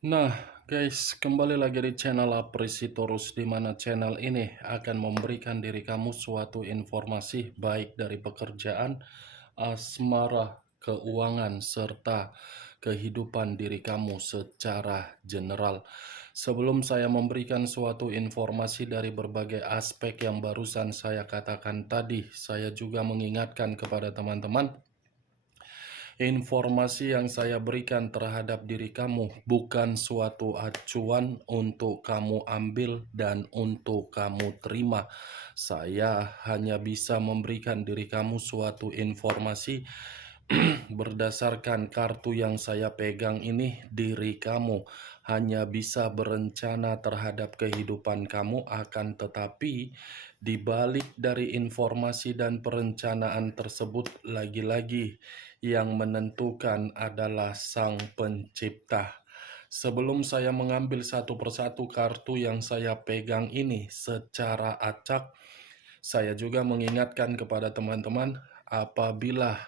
Nah, guys, kembali lagi di channel Apresitorus, di mana channel ini akan memberikan diri kamu suatu informasi baik dari pekerjaan, asmara, keuangan, serta kehidupan diri kamu secara general. Sebelum saya memberikan suatu informasi dari berbagai aspek yang barusan saya katakan tadi, saya juga mengingatkan kepada teman-teman, informasi yang saya berikan terhadap diri kamu bukan suatu acuan untuk kamu ambil dan untuk kamu terima. Saya hanya bisa memberikan diri kamu suatu informasi berdasarkan kartu yang saya pegang ini. Diri kamu hanya bisa berencana terhadap kehidupan kamu, akan tetapi di balik dari informasi dan perencanaan tersebut, lagi-lagi yang menentukan adalah Sang Pencipta. Sebelum saya mengambil satu persatu kartu yang saya pegang ini secara acak, saya juga mengingatkan kepada teman-teman, apabila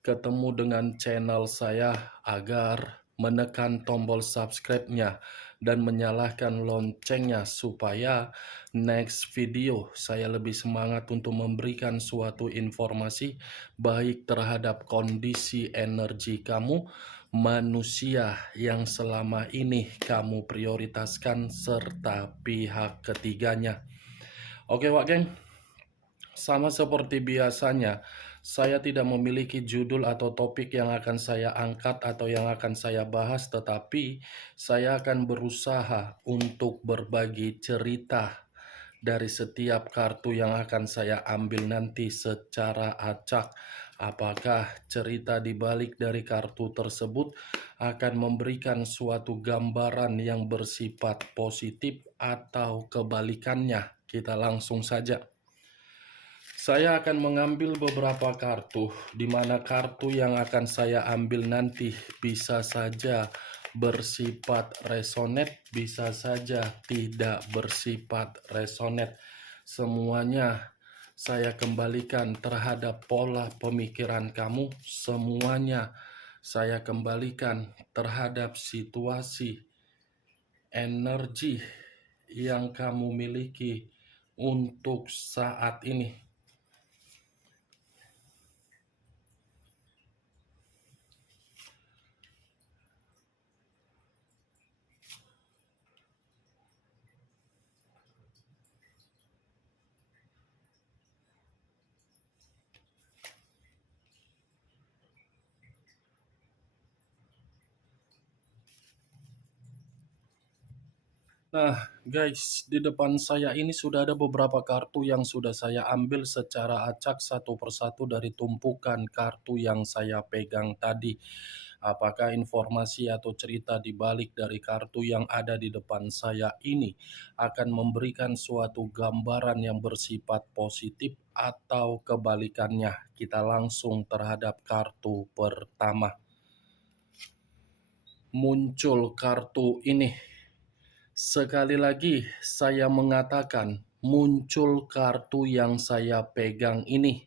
ketemu dengan channel saya, agar menekan tombol subscribe-nya dan menyalakan loncengnya supaya next video saya lebih semangat untuk memberikan suatu informasi baik terhadap kondisi energi kamu, manusia yang selama ini kamu prioritaskan, serta pihak ketiganya. Oke Wak Geng, sama seperti biasanya, saya tidak memiliki judul atau topik yang akan saya angkat atau yang akan saya bahas, tetapi saya akan berusaha untuk berbagi cerita dari setiap kartu yang akan saya ambil nanti secara acak. Apakah cerita di balik dari kartu tersebut akan memberikan suatu gambaran yang bersifat positif atau kebalikannya? Kita langsung saja. Saya akan mengambil beberapa kartu, di mana kartu yang akan saya ambil nanti bisa saja bersifat resonet, bisa saja tidak bersifat resonet. Semuanya saya kembalikan terhadap pola pemikiran kamu, semuanya saya kembalikan terhadap situasi energi yang kamu miliki untuk saat ini. Nah, guys, di depan saya ini sudah ada beberapa kartu yang sudah saya ambil secara acak satu persatu dari tumpukan kartu yang saya pegang tadi. Apakah informasi atau cerita di balik dari kartu yang ada di depan saya ini akan memberikan suatu gambaran yang bersifat positif atau kebalikannya? Kita langsung terhadap kartu pertama. Muncul kartu ini. Sekali lagi saya mengatakan, muncul kartu yang saya pegang ini.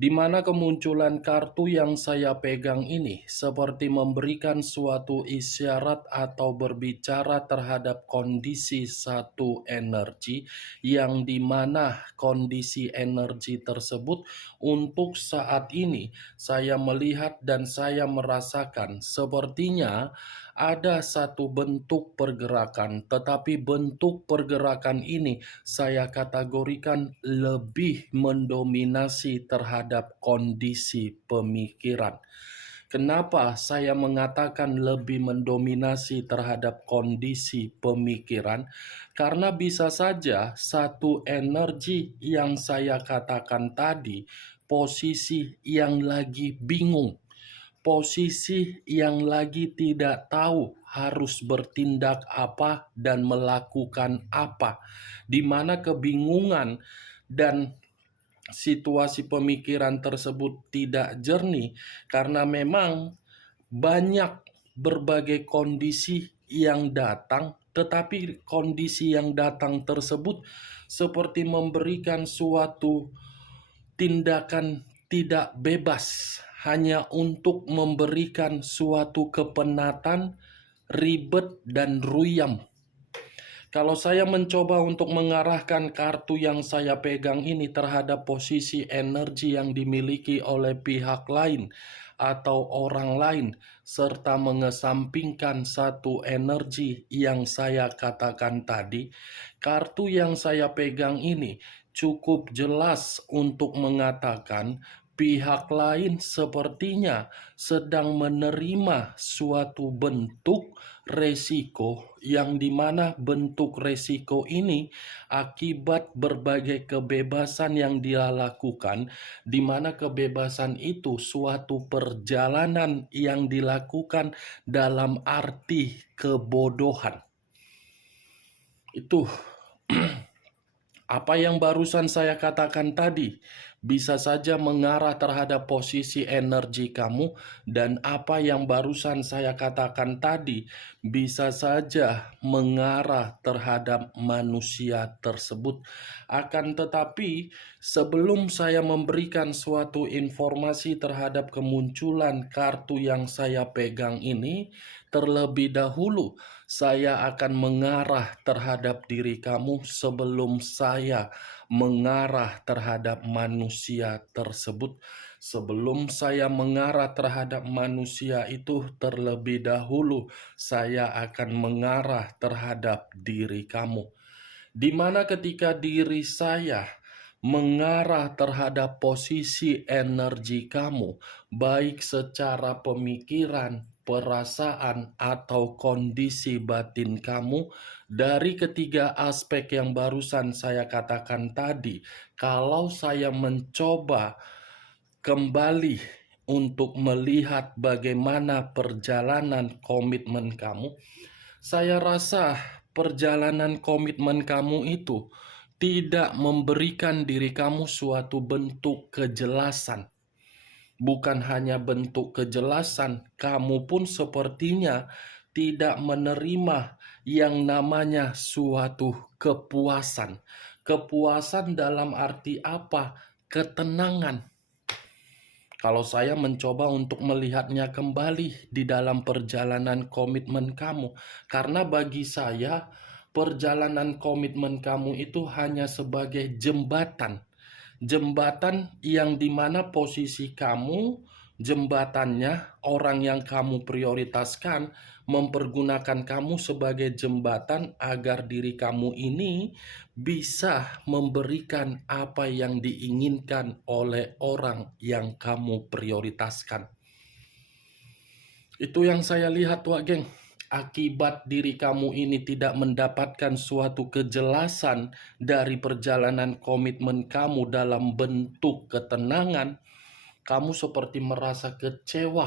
Di mana kemunculan kartu yang saya pegang ini seperti memberikan suatu isyarat atau berbicara terhadap kondisi satu energi, yang dimana kondisi energi tersebut untuk saat ini saya melihat dan saya merasakan sepertinya ada satu bentuk pergerakan, tetapi bentuk pergerakan ini saya kategorikan lebih mendominasi terhadap kondisi pemikiran. Kenapa saya mengatakan lebih mendominasi terhadap kondisi pemikiran? Karena bisa saja satu energi yang saya katakan tadi, posisi yang lagi bingung, posisi yang lagi tidak tahu harus bertindak apa dan melakukan apa, di mana kebingungan dan situasi pemikiran tersebut tidak jernih karena memang banyak berbagai kondisi yang datang, tetapi kondisi yang datang tersebut seperti memberikan suatu tindakan tidak bebas hanya untuk memberikan suatu kepenatan, ribet, dan ruyam. Kalau saya mencoba untuk mengarahkan kartu yang saya pegang ini terhadap posisi energi yang dimiliki oleh pihak lain atau orang lain, serta mengesampingkan satu energi yang saya katakan tadi, kartu yang saya pegang ini cukup jelas untuk mengatakan pihak lain sepertinya sedang menerima suatu bentuk resiko, yang dimana bentuk resiko ini akibat berbagai kebebasan yang dia lakukan, di mana kebebasan itu suatu perjalanan yang dilakukan dalam arti kebodohan. Itu apa yang barusan saya katakan tadi bisa saja mengarah terhadap posisi energi kamu, dan apa yang barusan saya katakan tadi bisa saja mengarah terhadap manusia tersebut. Akan tetapi, sebelum saya memberikan suatu informasi terhadap kemunculan kartu yang saya pegang ini, terlebih dahulu saya akan mengarah terhadap diri kamu sebelum saya mengarah terhadap manusia tersebut. Sebelum saya mengarah terhadap manusia itu, terlebih dahulu saya akan mengarah terhadap diri kamu. Di mana ketika diri saya mengarah terhadap posisi energi kamu, baik secara pemikiran, perasaan, atau kondisi batin kamu, dari ketiga aspek yang barusan saya katakan tadi, kalau saya mencoba kembali untuk melihat bagaimana perjalanan komitmen kamu, saya rasa perjalanan komitmen kamu itu tidak memberikan diri kamu suatu bentuk kejelasan. Bukan hanya bentuk kejelasan, kamu pun sepertinya tidak menerima yang namanya suatu kepuasan. Kepuasan dalam arti apa? Ketenangan. Kalau saya mencoba untuk melihatnya kembali di dalam perjalanan komitmen kamu, karena bagi saya perjalanan komitmen kamu itu hanya sebagai jembatan. Jembatan yang dimana posisi kamu, jembatannya, orang yang kamu prioritaskan, mempergunakan kamu sebagai jembatan agar diri kamu ini bisa memberikan apa yang diinginkan oleh orang yang kamu prioritaskan. Itu yang saya lihat, Wak Geng. Akibat diri kamu ini tidak mendapatkan suatu kejelasan dari perjalanan komitmen kamu dalam bentuk ketenangan, kamu seperti merasa kecewa.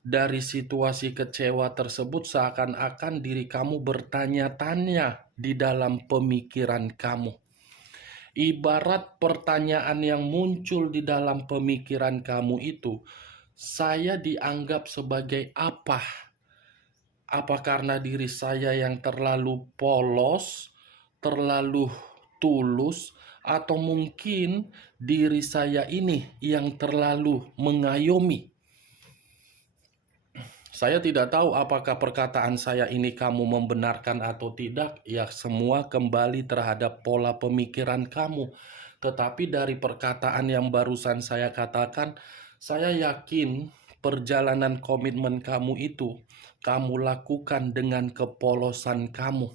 Dari situasi kecewa tersebut, seakan-akan diri kamu bertanya-tanya di dalam pemikiran kamu. Ibarat pertanyaan yang muncul di dalam pemikiran kamu itu, saya dianggap sebagai apa? Apa karena diri saya yang terlalu polos, terlalu tulus, atau mungkin diri saya ini yang terlalu mengayomi? Saya tidak tahu apakah perkataan saya ini kamu membenarkan atau tidak. Ya, semua kembali terhadap pola pemikiran kamu. Tetapi dari perkataan yang barusan saya katakan, saya yakin perjalanan komitmen kamu itu kamu lakukan dengan kepolosan kamu,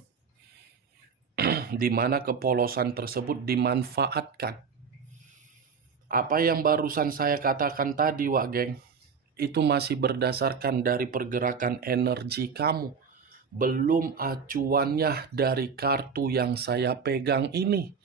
di mana kepolosan tersebut dimanfaatkan. Apa yang barusan saya katakan tadi, Wak Geng, itu masih berdasarkan dari pergerakan energi kamu, belum acuannya dari kartu yang saya pegang ini.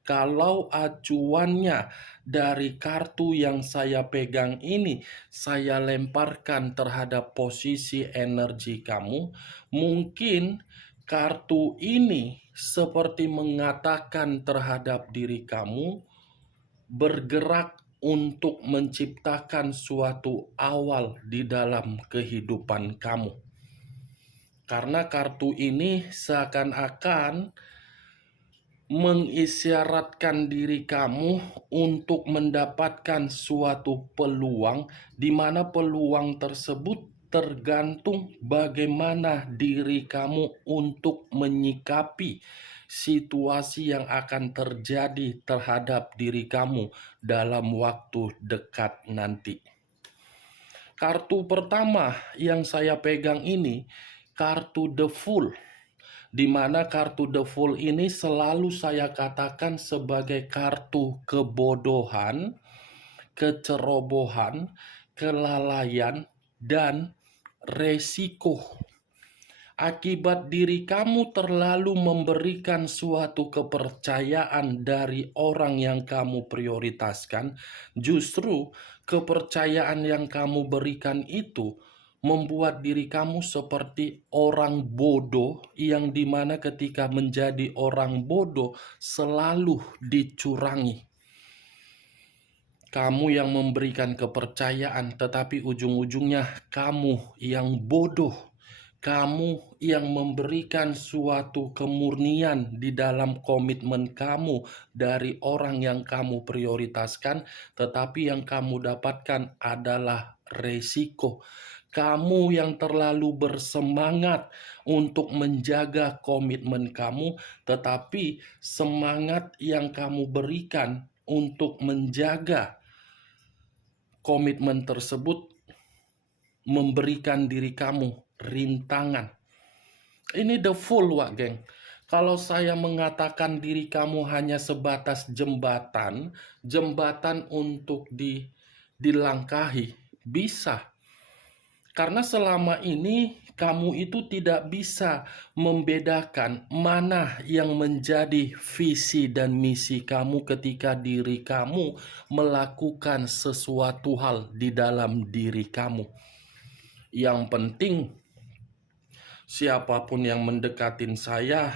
Kalau acuannya dari kartu yang saya pegang ini saya lemparkan terhadap posisi energi kamu, mungkin kartu ini seperti mengatakan terhadap diri kamu, bergerak untuk menciptakan suatu awal di dalam kehidupan kamu. Karena kartu ini seakan-akan mengisyaratkan diri kamu untuk mendapatkan suatu peluang, di mana peluang tersebut tergantung bagaimana diri kamu untuk menyikapi situasi yang akan terjadi terhadap diri kamu dalam waktu dekat nanti. Kartu pertama yang saya pegang ini kartu The Fool, di mana kartu The Fool ini selalu saya katakan sebagai kartu kebodohan, kecerobohan, kelalaian, dan resiko. Akibat diri kamu terlalu memberikan suatu kepercayaan dari orang yang kamu prioritaskan, justru kepercayaan yang kamu berikan itu membuat diri kamu seperti orang bodoh, yang dimana ketika menjadi orang bodoh selalu dicurangi. Kamu yang memberikan kepercayaan, tetapi ujung-ujungnya kamu yang bodoh. Kamu yang memberikan suatu kemurnian di dalam komitmen kamu dari orang yang kamu prioritaskan, tetapi yang kamu dapatkan adalah resiko. Kamu yang terlalu bersemangat untuk menjaga komitmen kamu, tetapi semangat yang kamu berikan untuk menjaga komitmen tersebut memberikan diri kamu rintangan. Ini The Fool, Wak geng. Kalau saya mengatakan diri kamu hanya sebatas jembatan untuk dilangkahi, bisa. Karena selama ini kamu itu tidak bisa membedakan mana yang menjadi visi dan misi kamu ketika diri kamu melakukan sesuatu hal di dalam diri kamu. Yang penting, siapapun yang mendekatin saya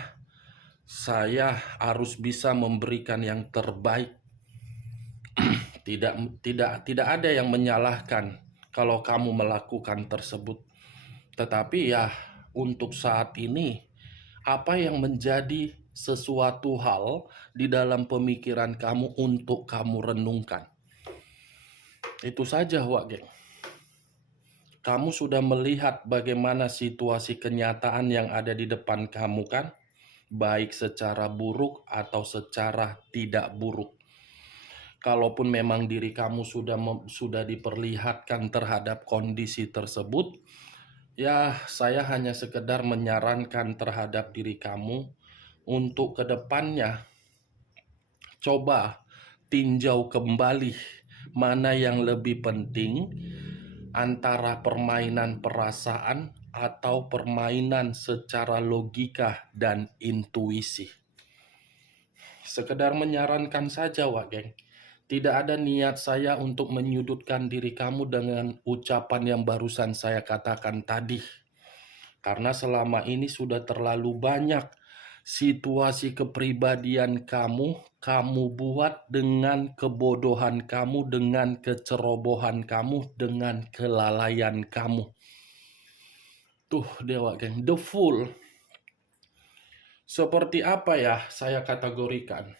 harus bisa memberikan yang terbaik. Tidak ada yang menyalahkan kalau kamu melakukan tersebut. Tetapi ya, untuk saat ini, apa yang menjadi sesuatu hal di dalam pemikiran kamu untuk kamu renungkan. Itu saja, Wak geng. Kamu sudah melihat bagaimana situasi kenyataan yang ada di depan kamu kan? Baik secara buruk atau secara tidak buruk. Kalaupun memang diri kamu sudah diperlihatkan terhadap kondisi tersebut, ya saya hanya sekedar menyarankan terhadap diri kamu untuk kedepannya coba tinjau kembali mana yang lebih penting antara permainan perasaan atau permainan secara logika dan intuisi. Sekedar menyarankan saja, Wak geng. Tidak ada niat saya untuk menyudutkan diri kamu dengan ucapan yang barusan saya katakan tadi. Karena selama ini sudah terlalu banyak situasi kepribadian kamu buat dengan kebodohan kamu, dengan kecerobohan kamu, dengan kelalaian kamu. Tuh Dewa geng, The Fool. Seperti apa ya saya kategorikan?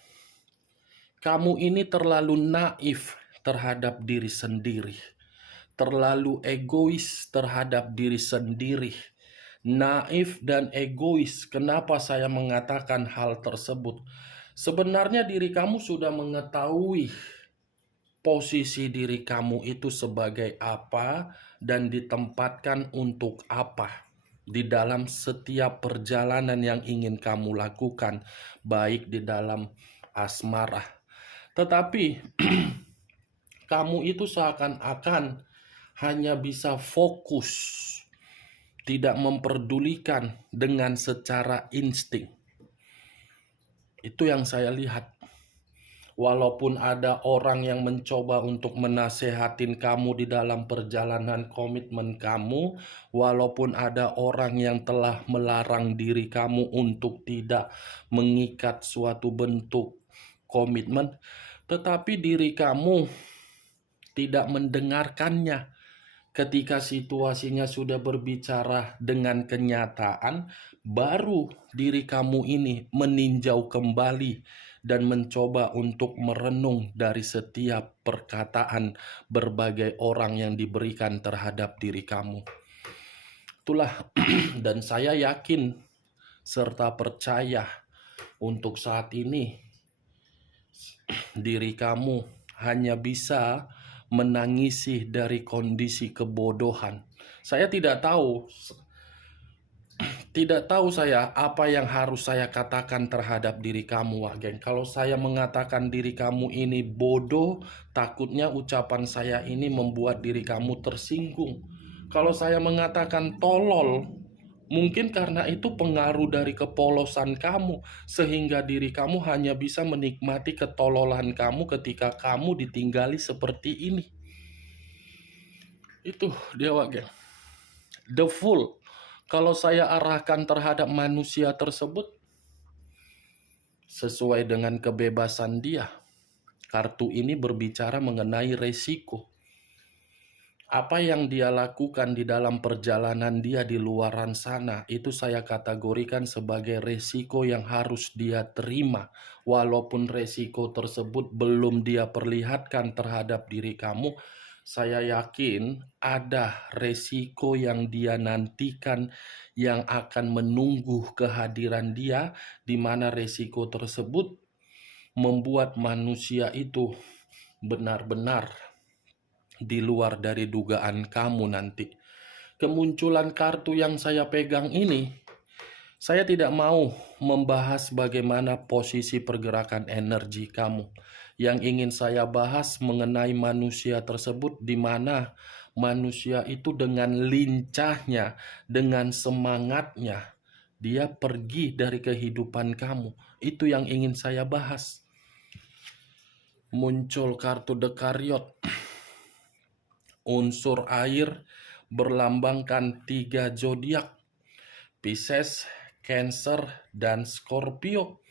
Kamu ini terlalu naif terhadap diri sendiri, terlalu egois terhadap diri sendiri. Naif dan egois, kenapa saya mengatakan hal tersebut? Sebenarnya diri kamu sudah mengetahui posisi diri kamu itu sebagai apa dan ditempatkan untuk apa di dalam setiap perjalanan yang ingin kamu lakukan, baik di dalam asmara. Tetapi kamu itu seakan-akan hanya bisa fokus, tidak memperdulikan dengan secara insting. Itu yang saya lihat. Walaupun ada orang yang mencoba untuk menasehatin kamu di dalam perjalanan komitmen kamu, walaupun ada orang yang telah melarang diri kamu untuk tidak mengikat suatu bentuk komitmen, tetapi diri kamu tidak mendengarkannya. Ketika situasinya sudah berbicara dengan kenyataan, baru diri kamu ini meninjau kembali dan mencoba untuk merenung dari setiap perkataan berbagai orang yang diberikan terhadap diri kamu. Itulah dan saya yakin serta percaya untuk saat ini diri kamu hanya bisa menangisi dari kondisi kebodohan. Saya tidak tahu saya apa yang harus saya katakan terhadap diri kamu, Wak Geng. Kalau saya mengatakan diri kamu ini bodoh, takutnya ucapan saya ini membuat diri kamu tersinggung. Kalau saya mengatakan tolol, mungkin karena itu pengaruh dari kepolosan kamu, sehingga diri kamu hanya bisa menikmati ketololan kamu ketika kamu ditinggali seperti ini. Itu dia, Wak Geng. The full. Kalau saya arahkan terhadap manusia tersebut sesuai dengan kebebasan dia. Kartu ini berbicara mengenai resiko. Apa yang dia lakukan di dalam perjalanan dia di luaran sana, itu saya kategorikan sebagai resiko yang harus dia terima. Walaupun resiko tersebut belum dia perlihatkan terhadap diri kamu, saya yakin ada resiko yang dia nantikan yang akan menunggu kehadiran dia, di mana resiko tersebut membuat manusia itu benar-benar di luar dari dugaan kamu nanti. Kemunculan kartu yang saya pegang ini, saya tidak mau membahas bagaimana posisi pergerakan energi kamu. Yang ingin saya bahas mengenai manusia tersebut, di mana manusia itu dengan lincahnya, dengan semangatnya, dia pergi dari kehidupan kamu. Itu yang ingin saya bahas. Muncul kartu Dekariot. Unsur air berlambangkan 3 zodiak. Pisces, Cancer, dan Scorpio.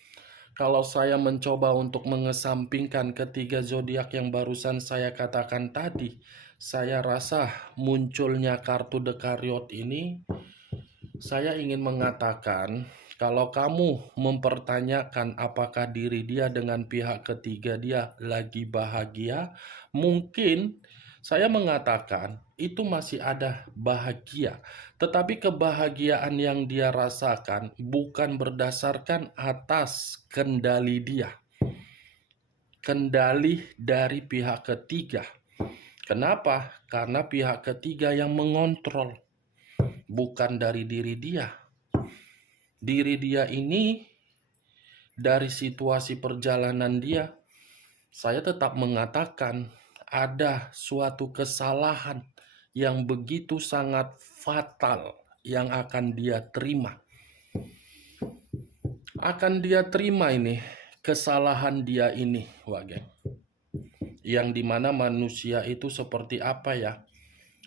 Kalau saya mencoba untuk mengesampingkan ketiga zodiak yang barusan saya katakan tadi, saya rasa munculnya kartu Dekariot ini, saya ingin mengatakan kalau kamu mempertanyakan apakah diri dia dengan pihak ketiga dia lagi bahagia, mungkin saya mengatakan itu masih ada bahagia. Tetapi kebahagiaan yang dia rasakan bukan berdasarkan atas kendali dia. Kendali dari pihak ketiga. Kenapa? Karena pihak ketiga yang mengontrol, bukan dari diri dia. Diri dia ini, dari situasi perjalanan dia, saya tetap mengatakan ada suatu kesalahan yang begitu sangat fatal yang akan dia terima. Akan dia terima ini, kesalahan dia ini, Wak Geng. Yang dimana manusia itu seperti apa ya?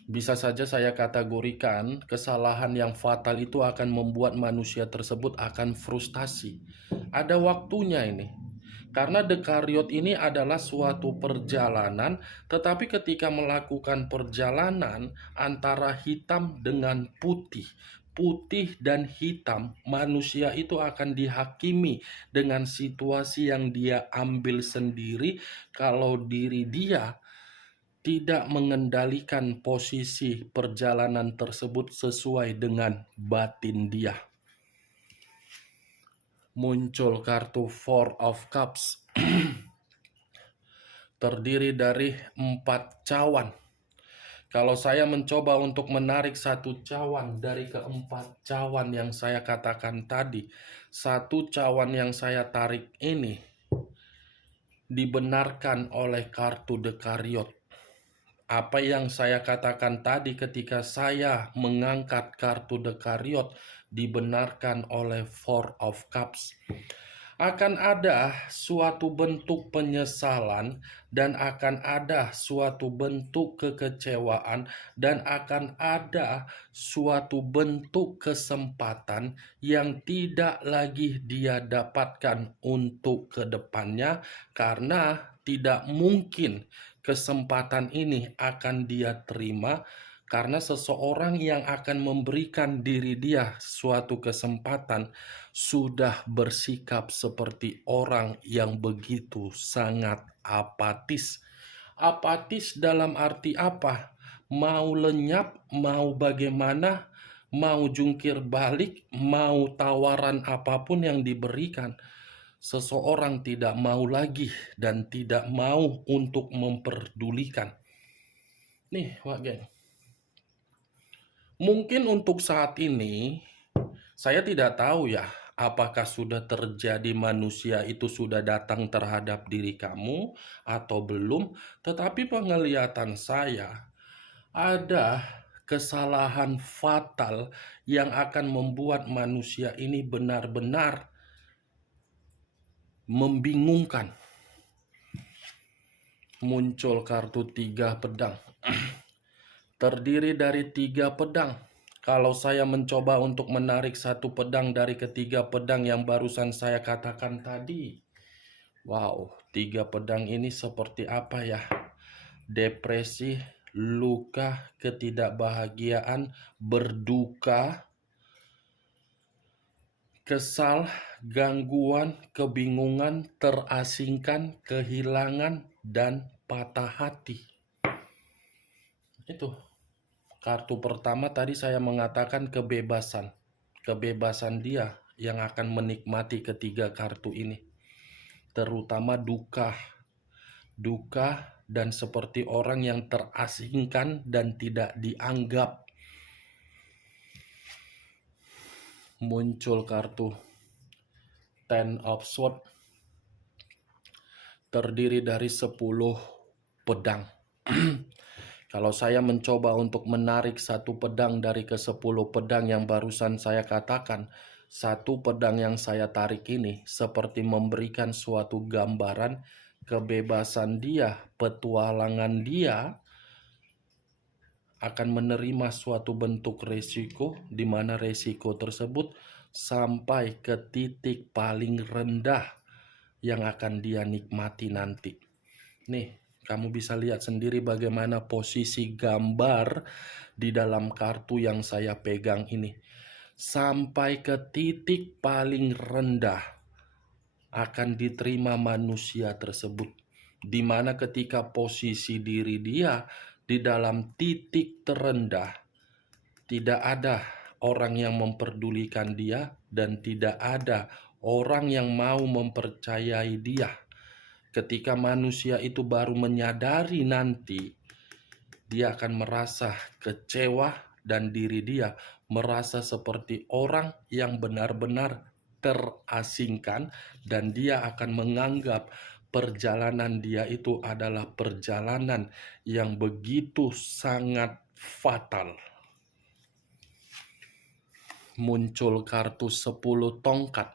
Bisa saja saya kategorikan kesalahan yang fatal itu akan membuat manusia tersebut akan frustasi. Ada waktunya ini. Karena Dekariot ini adalah suatu perjalanan, tetapi ketika melakukan perjalanan antara hitam dengan putih, putih dan hitam, manusia itu akan dihakimi dengan situasi yang dia ambil sendiri kalau diri dia tidak mengendalikan posisi perjalanan tersebut sesuai dengan batin dia. Muncul kartu Four of Cups. Terdiri dari 4 cawan. Kalau saya mencoba untuk menarik satu cawan dari keempat cawan yang saya katakan tadi, satu cawan yang saya tarik ini dibenarkan oleh kartu Dekariot. Apa yang saya katakan tadi ketika saya mengangkat kartu Dekariot dibenarkan oleh Four of Cups. Akan ada suatu bentuk penyesalan dan akan ada suatu bentuk kekecewaan dan akan ada suatu bentuk kesempatan yang tidak lagi dia dapatkan untuk kedepannya, karena tidak mungkin kesempatan ini akan dia terima, karena seseorang yang akan memberikan diri dia suatu kesempatan sudah bersikap seperti orang yang begitu sangat apatis. Apatis dalam arti apa? Mau lenyap, mau bagaimana, mau jungkir balik, mau tawaran apapun yang diberikan, seseorang tidak mau lagi dan tidak mau untuk memperdulikan. Nih, Wak Geng, mungkin untuk saat ini saya tidak tahu ya, apakah sudah terjadi manusia itu sudah datang terhadap diri kamu atau belum, tetapi penglihatan saya ada kesalahan fatal yang akan membuat manusia ini benar-benar membingungkan. Muncul kartu 3 pedang. Terdiri dari 3 pedang. Kalau saya mencoba untuk menarik satu pedang dari ketiga pedang yang barusan saya katakan tadi, wow, 3 pedang ini seperti apa ya? Depresi, luka, ketidakbahagiaan, berduka, kesal, gangguan, kebingungan, terasingkan, kehilangan, dan patah hati. Itu. Kartu pertama tadi saya mengatakan kebebasan. Kebebasan dia yang akan menikmati ketiga kartu ini. Terutama duka. Duka dan seperti orang yang terasingkan dan tidak dianggap. Muncul kartu Ten of Swords. Terdiri dari 10 pedang. Kalau saya mencoba untuk menarik satu pedang dari ke-10 pedang yang barusan saya katakan, satu pedang yang saya tarik ini seperti memberikan suatu gambaran kebebasan dia, petualangan dia akan menerima suatu bentuk resiko, di mana resiko tersebut sampai ke titik paling rendah yang akan dia nikmati nanti. Nih, kamu bisa lihat sendiri bagaimana posisi gambar di dalam kartu yang saya pegang ini. Sampai ke titik paling rendah akan diterima manusia tersebut. Di mana ketika posisi diri dia di dalam titik terendah, tidak ada orang yang memperdulikan dia dan tidak ada orang yang mau mempercayai dia. Ketika manusia itu baru menyadari nanti, dia akan merasa kecewa dan diri dia merasa seperti orang yang benar-benar terasingkan dan dia akan menganggap perjalanan dia itu adalah perjalanan yang begitu sangat fatal. Muncul kartu 10 tongkat.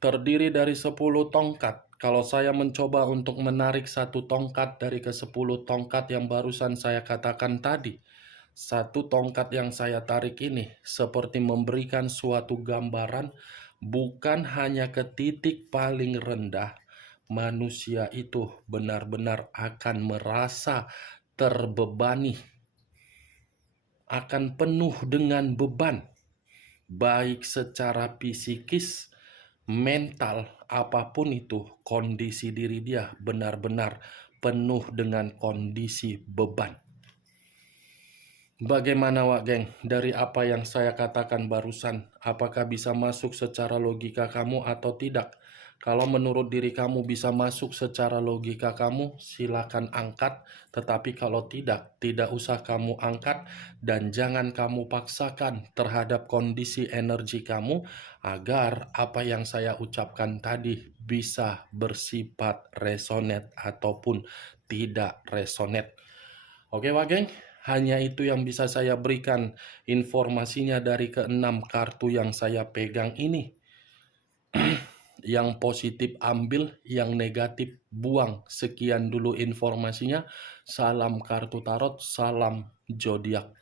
Terdiri dari 10 tongkat. Kalau saya mencoba untuk menarik satu tongkat dari ke-10 tongkat yang barusan saya katakan tadi, satu tongkat yang saya tarik ini seperti memberikan suatu gambaran bukan hanya ke titik paling rendah, manusia itu benar-benar akan merasa terbebani, akan penuh dengan beban, baik secara psikis, mental, apapun itu, kondisi diri dia benar-benar penuh dengan kondisi beban. Bagaimana Wak Geng, dari apa yang saya katakan barusan, apakah bisa masuk secara logika kamu atau tidak? Kalau menurut diri kamu bisa masuk secara logika kamu, silakan angkat. Tetapi kalau tidak, tidak usah kamu angkat dan jangan kamu paksakan terhadap kondisi energi kamu agar apa yang saya ucapkan tadi bisa bersifat resonate ataupun tidak resonate. Oke Wak Geng, hanya itu yang bisa saya berikan informasinya dari ke-6 kartu yang saya pegang ini. Yang positif ambil, yang negatif buang. Sekian dulu informasinya. Salam kartu tarot, salam zodiak.